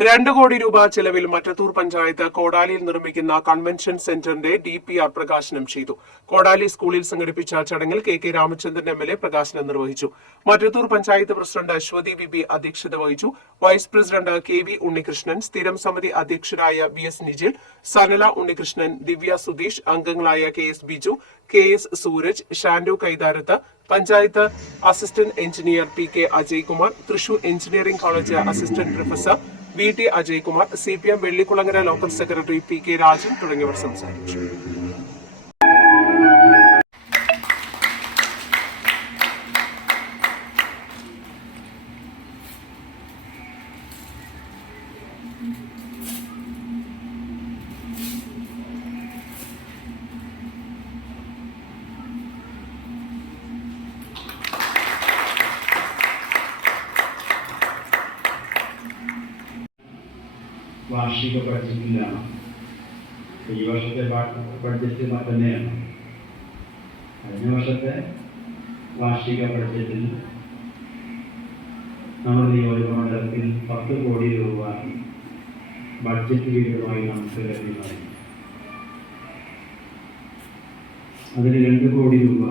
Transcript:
രണ്ട് കോടി രൂപ ചെലവിൽ മറ്റത്തൂർ പഞ്ചായത്ത് കോടാലിയിൽ നിർമ്മിക്കുന്ന കൺവെൻഷൻ സെന്ററിന്റെ ഡി പി ആർ പ്രകാശനം ചെയ്തു. കോടാലി സ്കൂളിൽ സംഘടിപ്പിച്ച ചടങ്ങിൽ K K Ramachandran M L A പ്രകാശനം നിർവഹിച്ചു. Mattathur panchayat president Aswathi B B അധ്യക്ഷത വഹിച്ചു. Vice president K V Unnikrishnan സ്ഥിരം സമിതി അധ്യക്ഷരായ വി എസ് നിജിൽ സനല ഉണ്ണികൃഷ്ണൻ ദിവ്യ സുധീഷ് അംഗങ്ങളായ K S Biju K S Sooraj Shandu Kaitharath panchayat assistant engineer P K Ajaykumar Thrissur engineering college assistant professor V T Ajaykumar C P M Vellikulangara local secretary P K Rajan തുടങ്ങിയവർ സംസാരിച്ചു. വാർഷിക ബഡ്ജറ്റിലാണ് ഈ വർഷത്തെ budget തന്നെയാണ് കഴിഞ്ഞ വർഷത്തെ വാർഷിക ബഡ്ജറ്റിൽ നമ്മുടെ നിയോജകമണ്ഡലത്തിൽ പത്ത് കോടി രൂപ ബഡ്ജറ്റ് വിഹിതമായി നമുക്ക് ലഭ്യമായി അതിൽ രണ്ട് കോടി രൂപ